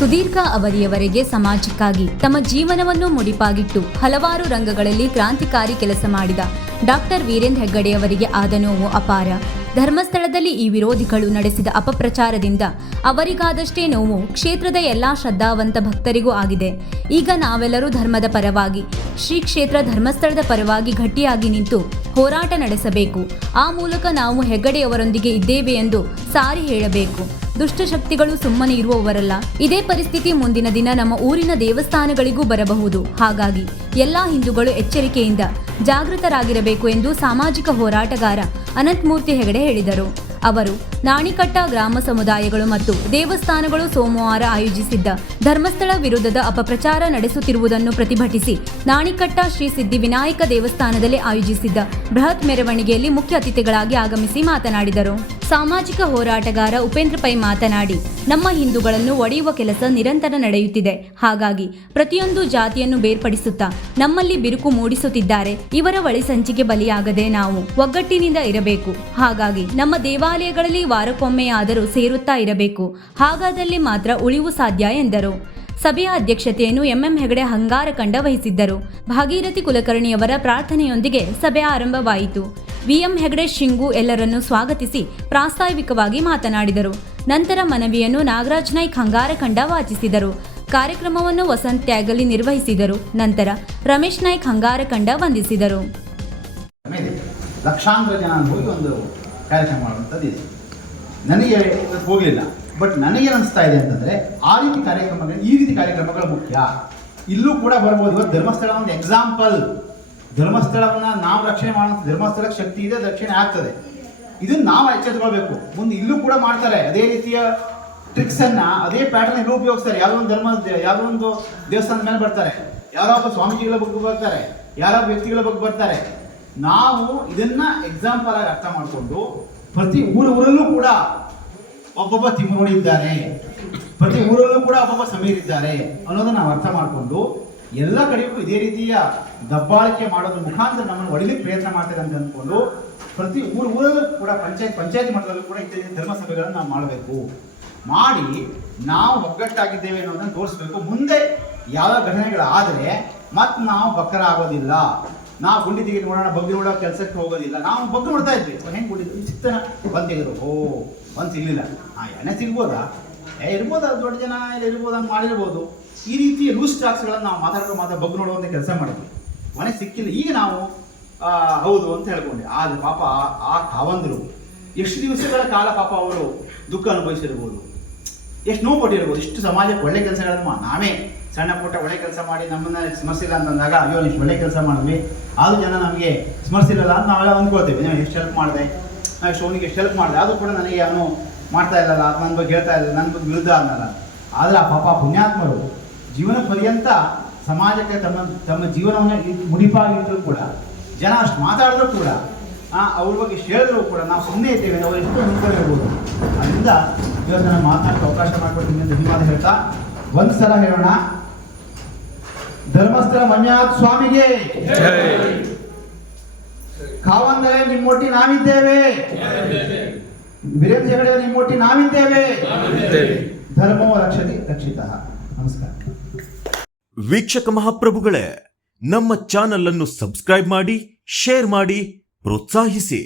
ಸುದೀರ್ಘ ಅವಧಿಯವರೆಗೆ ಸಮಾಜಕ್ಕಾಗಿ ತಮ್ಮ ಜೀವನವನ್ನು ಮುಡಿಪಾಗಿಟ್ಟು ಹಲವಾರು ರಂಗಗಳಲ್ಲಿ ಕ್ರಾಂತಿಕಾರಿ ಕೆಲಸ ಮಾಡಿದ ಡಾಕ್ಟರ್ ವೀರೇಂದ್ರ ಹೆಗ್ಗಡೆಯವರಿಗೆ ಆದ ನೋವು ಅಪಾರ. ಧರ್ಮಸ್ಥಳದಲ್ಲಿ ಈ ವಿರೋಧಿಗಳು ನಡೆಸಿದ ಅಪಪ್ರಚಾರದಿಂದ ಅವರಿಗಾದಷ್ಟೇ ನೋವು ಕ್ಷೇತ್ರದ ಎಲ್ಲಾ ಶ್ರದ್ಧಾವಂತ ಭಕ್ತರಿಗೂ ಆಗಿದೆ. ಈಗ ನಾವೆಲ್ಲರೂ ಧರ್ಮದ ಪರವಾಗಿ, ಶ್ರೀ ಕ್ಷೇತ್ರ ಧರ್ಮಸ್ಥಳದ ಪರವಾಗಿ ಗಟ್ಟಿಯಾಗಿ ನಿಂತು ಹೋರಾಟ ನಡೆಸಬೇಕು. ಆ ಮೂಲಕ ನಾವು ಹೆಗ್ಗಡೆಯವರೊಂದಿಗೆ ಇದ್ದೇವೆ ಎಂದು ಸಾರಿ ಹೇಳಬೇಕು. ದುಷ್ಟಶಕ್ತಿಗಳು ಸುಮ್ಮನೆ ಇರುವವರಲ್ಲ. ಇದೇ ಪರಿಸ್ಥಿತಿ ಮುಂದಿನ ದಿನ ನಮ್ಮ ಊರಿನ ದೇವಸ್ಥಾನಗಳಿಗೂ ಬರಬಹುದು. ಹಾಗಾಗಿ ಎಲ್ಲಾ ಹಿಂದೂಗಳು ಎಚ್ಚರಿಕೆಯಿಂದ ಜಾಗೃತರಾಗಿರಬೇಕು ಎಂದು ಸಾಮಾಜಿಕ ಹೋರಾಟಗಾರ ಅನಂತಮೂರ್ತಿ ಹೆಗಡೆ ಹೇಳಿದರು. ಅವರು ನಾಣಿಕಟ್ಟ ಗ್ರಾಮ ಸಮುದಾಯಗಳು ಮತ್ತು ದೇವಸ್ಥಾನಗಳು ಸೋಮವಾರ ಆಯೋಜಿಸಿದ್ದ ಧರ್ಮಸ್ಥಳ ವಿರುದ್ಧದ ಅಪಪ್ರಚಾರ ನಡೆಸುತ್ತಿರುವುದನ್ನು ಪ್ರತಿಭಟಿಸಿ ನಾಣಿಕಟ್ಟ ಶ್ರೀ ಸಿದ್ಧಿವಿನಾಯಕ ದೇವಸ್ಥಾನದಲ್ಲಿ ಆಯೋಜಿಸಿದ್ದ ಬೃಹತ್ ಮೆರವಣಿಗೆಯಲ್ಲಿ ಮುಖ್ಯ ಅತಿಥಿಗಳಾಗಿ ಆಗಮಿಸಿ ಮಾತನಾಡಿದರು. ಸಾಮಾಜಿಕ ಹೋರಾಟಗಾರ ಉಪೇಂದ್ರ ಪೈ ಮಾತನಾಡಿ, ನಮ್ಮ ಹಿಂದೂಗಳನ್ನು ಒಡೆಯುವ ಕೆಲಸ ನಿರಂತರ ನಡೆಯುತ್ತಿದೆ. ಹಾಗಾಗಿ ಪ್ರತಿಯೊಂದು ಜಾತಿಯನ್ನು ಬೇರ್ಪಡಿಸುತ್ತಾ ನಮ್ಮಲ್ಲಿ ಬಿರುಕು ಮೂಡಿಸುತ್ತಿದ್ದಾರೆ. ಇವರ ಒಳಿಸಂಚಿಗೆ ಬಲಿಯಾಗದೆ ನಾವು ಒಗ್ಗಟ್ಟಿನಿಂದ ಇರಬೇಕು. ಹಾಗಾಗಿ ನಮ್ಮ ದೇವಾಲಯಗಳಲ್ಲಿ ವಾರಕ್ಕೊಮ್ಮೆಯಾದರೂ ಸೇರುತ್ತಾ ಇರಬೇಕು. ಹಾಗಾದಲ್ಲಿ ಮಾತ್ರ ಉಳಿವು ಸಾಧ್ಯ ಎಂದರು. ಸಭೆಯ ಅಧ್ಯಕ್ಷತೆಯನ್ನು ಎಂಎಂ ಹೆಗಡೆ ಹಂಗಾರಕಂಡ ವಹಿಸಿದ್ದರು. ಭಾಗೀರಥಿ ಕುಲಕರ್ಣಿಯವರ ಪ್ರಾರ್ಥನೆಯೊಂದಿಗೆ ಸಭೆ ಆರಂಭವಾಯಿತು. ವಿಎಂ ಹೆಗಡೆ ಶಿಂಗು ಎಲ್ಲರನ್ನೂ ಸ್ವಾಗತಿಸಿ ಪ್ರಾಸ್ತಾವಿಕವಾಗಿ ಮಾತನಾಡಿದರು. ನಂತರ ಮನವಿಯನ್ನು ನಾಗರಾಜ್ ನಾಯ್ಕ್ ಹಂಗಾರಕಂಡ ವಾಚಿಸಿದರು. ಕಾರ್ಯಕ್ರಮವನ್ನು ವಸಂತ್ ತ್ಯಾಗಲಿ ನಿರ್ವಹಿಸಿದರು. ನಂತರ ರಮೇಶ್ ನಾಯ್ಕ್ ಹಂಗಾರಕಂಡ ವಂದಿಸಿದರು. ಲಕ್ಷಾಂತರ ಜನ ಹೋಗಿ ಒಂದು ಕಾರ್ಯಕ್ರಮ ಮಾಡುವಂಥದ್ದು ಇದೆ. ನನಗೆ ಹೋಗಲಿಲ್ಲ, ಬಟ್ ನನಗೇನು ಅನಿಸ್ತಾ ಇದೆ ಅಂತಂದರೆ ಈ ರೀತಿ ಕಾರ್ಯಕ್ರಮಗಳು ಮುಖ್ಯ. ಇಲ್ಲೂ ಕೂಡ ಬರ್ಬೋದು. ಇವತ್ತು ಧರ್ಮಸ್ಥಳ ಒಂದು ಎಕ್ಸಾಂಪಲ್. ಧರ್ಮಸ್ಥಳವನ್ನು ನಾವು ರಕ್ಷಣೆ ಮಾಡುವಂಥ ಧರ್ಮಸ್ಥಳಕ್ಕೆ ಶಕ್ತಿ ಇದೆ, ರಕ್ಷಣೆ ಆಗ್ತದೆ. ಇದನ್ನು ನಾವು ಎಚ್ಚೆತ್ತುಕೊಳ್ಬೇಕು. ಮುಂದೆ ಇಲ್ಲೂ ಕೂಡ ಮಾಡ್ತಾರೆ ಅದೇ ರೀತಿಯ ಟ್ರಿಕ್ಸನ್ನು, ಅದೇ ಪ್ಯಾಟರ್ನ್ ಇಲ್ಲೂ ಉಪಯೋಗಿಸ್ತಾರೆ. ಯಾವುದೋ ಒಂದು ದೇವಸ್ಥಾನದ ಮೇಲೆ ಬರ್ತಾರೆ, ಯಾರೋ ಒಬ್ಬ ಸ್ವಾಮೀಜಿಗಳ ಬಗ್ಗೆ ಬರ್ತಾರೆ, ಯಾರೋ ವ್ಯಕ್ತಿಗಳ ಬಗ್ಗೆ ಬರ್ತಾರೆ. ನಾವು ಇದನ್ನ ಎಕ್ಸಾಂಪಲ್ ಆಗಿ ಅರ್ಥ ಮಾಡಿಕೊಂಡು ಪ್ರತಿ ಊರಲ್ಲೂ ಕೂಡ ಒಬ್ಬೊಬ್ಬ ತಿಮ್ಮನೋಡಿ ಇದ್ದಾರೆ, ಪ್ರತಿ ಊರಲ್ಲೂ ಕೂಡ ಒಬ್ಬೊಬ್ಬ ಸಮೀರ್ ಇದ್ದಾರೆ ಅನ್ನೋದನ್ನ ನಾವು ಅರ್ಥ ಮಾಡಿಕೊಂಡು ಎಲ್ಲ ಕಡೆಗೂ ಇದೇ ರೀತಿಯ ದಬ್ಬಾಳಿಕೆ ಮಾಡೋದ್ರ ಮುಖಾಂತರ ನಮ್ಮನ್ನು ಹೊಡಿಲಿಕ್ಕೆ ಪ್ರಯತ್ನ ಮಾಡ್ತಾರೆ ಅಂತ ಅಂದ್ಕೊಂಡು ಪ್ರತಿ ಊರಲ್ಲೂ ಕೂಡ ಪಂಚಾಯತಿ ಮಟ್ಟದಲ್ಲೂ ಕೂಡ ಇದೇ ಧರ್ಮ ಸಭೆಗಳನ್ನು ನಾವು ಮಾಡಬೇಕು. ಮಾಡಿ ನಾವು ಒಗ್ಗಟ್ಟಾಗಿದ್ದೇವೆ ಅನ್ನೋದನ್ನು ತೋರಿಸ್ಬೇಕು. ಮುಂದೆ ಯಾವ ಘಟನೆಗಳಾದರೆ ಮತ್ತೆ ನಾವು ಬಕ್ಕರ ಆಗೋದಿಲ್ಲ. ನಾವು ಗುಂಡಿ ತೆಗೆದು ನೋಡೋಣ, ಬಗ್ಗೆ ನೋಡೋ ಕೆಲಸಕ್ಕೆ ಹೋಗೋದಿಲ್ಲ. ನಾವು ಬಗ್ಗೆ ನೋಡ್ತಾ ಇದ್ವಿ, ಹೆಂಗೆ ಗುಂಡಿದ್ವಿ ಚಿತ್ತನ ಬಂದು ತೆಗೆದ್ರು, ಒಂದು ಸಿಗಲಿಲ್ಲ, ಎಣ್ಣೆ ಸಿಗ್ಬೋದಾ, ಇರ್ಬೋದು, ಅದು ದೊಡ್ಡ ಜನ ಇರ್ಬೋದು, ಹಂಗೆ ಮಾಡಿರ್ಬೋದು. ಈ ರೀತಿ ಲೂಸ್ ಟಾಕ್ಸ್ಗಳನ್ನು ನಾವು ಮಾತಾಡೋ ಬಗ್ಗೆ ನೋಡುವಂಥ ಕೆಲಸ ಮಾಡಿದ್ವಿ. ಮನೆ ಸಿಕ್ಕಿಲ್ಲ. ಈಗ ನಾವು ಹೌದು ಅಂತ ಹೇಳ್ಕೊಂಡೆ. ಆದರೆ ಪಾಪ ಆ ಕಾವಂದರು ಎಷ್ಟು ದಿವಸಗಳ ಕಾಲ ಪಾಪ ಅವರು ದುಃಖ ಅನುಭವಿಸಿರ್ಬೋದು, ಎಷ್ಟು ನೋವು ಪಟ್ಟಿರ್ಬೋದು. ಇಷ್ಟು ಸಮಾಜಕ್ಕೆ ಒಳ್ಳೆ ಕೆಲಸಗಳನ್ನು ನಾವೇ ಸಣ್ಣ ಪುಟ್ಟ ಒಳ್ಳೆ ಕೆಲಸ ಮಾಡಿ ನಮ್ಮನ್ನ ಸ್ಮರಿಸಿಲ್ಲ ಅಂತಂದಾಗ, ಅಯ್ಯೋ ಇಷ್ಟು ಒಳ್ಳೆ ಕೆಲಸ ಮಾಡಿದ್ವಿ, ಆದರೂ ಜನ ನಮಗೆ ಸ್ಮರಿಸಿರಲ್ಲ ಅಂತ ನಾವೆಲ್ಲ ಅಂದ್ಕೊಳ್ತೇವೆ. ನೀವು ಎಷ್ಟು ಹೆಲ್ಪ್ ಮಾಡಿದೆ, ನಾವು ಶೋನಿಗೆ ಎಷ್ಟು ಹೆಲ್ಪ್ ಮಾಡಿದೆ, ಅದು ಕೂಡ ನನಗೆ ಅವನು ಮಾಡ್ತಾ ಇಲ್ಲಲ್ಲ, ನನ್ನ ಬಗ್ಗೆ ಹೇಳ್ತಾ ಇಲ್ಲ, ನನ್ನ ಬಗ್ಗೆ ವಿರುದ್ಧ ಅನ್ನಲ್ಲ. ಆದರೆ ಆ ಪಾಪ ಪುಣ್ಯಾತ್ಮರು ಜೀವನ ಪರ್ಯಂತ ಸಮಾಜಕ್ಕೆ ತಮ್ಮ ಜೀವನವನ್ನು ಮುಡಿಪಾಗಿಟ್ಟರೂ ಕೂಡ, ಜನ ಅಷ್ಟು ಮಾತಾಡಿದ್ರು ಕೂಡ, ಅವ್ರ ಬಗ್ಗೆ ಇಷ್ಟು ಹೇಳಿದ್ರು ಕೂಡ ನಾವು ಸುಮ್ಮನೆ ಇದ್ದೇವೆ, ನಾವು ಎಷ್ಟು ಅನ್ಕೊಂಡಿರ್ಬೋದು. ಅದರಿಂದ ಇವತ್ತು ನಾನು ಮಾತನಾಡೋಕ್ಕೆ ಅವಕಾಶ ಮಾಡಿಕೊಡ್ತೀನಿ ಅಂತ ಧನ್ಯವಾದ ಹೇಳ್ತಾ ಒಂದು ಸಲ ಹೇಳೋಣ, ಧರ್ಮಸ್ಥಳ ಮಂಜುನಾಥ ಸ್ವಾಮಿಗೆ, ಕಾವಂದರೆ ನಿಮ್ಮೊಟ್ಟಿ ನಾವಿದ್ದೇವೆ, ವೀರೇಂದ್ರ ಹೆಗಡೆ ನಿಮ್ಮೊಟ್ಟಿ ನಾವಿದ್ದೇವೆ, ಧರ್ಮೋ ರಕ್ಷತಿ ರಕ್ಷಿತಃ. ನಮಸ್ಕಾರ. ವೀಕ್ಷಕ ಮಹಾಪ್ರಭುಗಳೇ, ನಮ್ಮ ಚಾನಲ್ ಅನ್ನು ಸಬ್ಸ್ಕ್ರೈಬ್ ಮಾಡಿ, ಶೇರ್ ಮಾಡಿ, ಪ್ರೋತ್ಸಾಹಿಸಿ.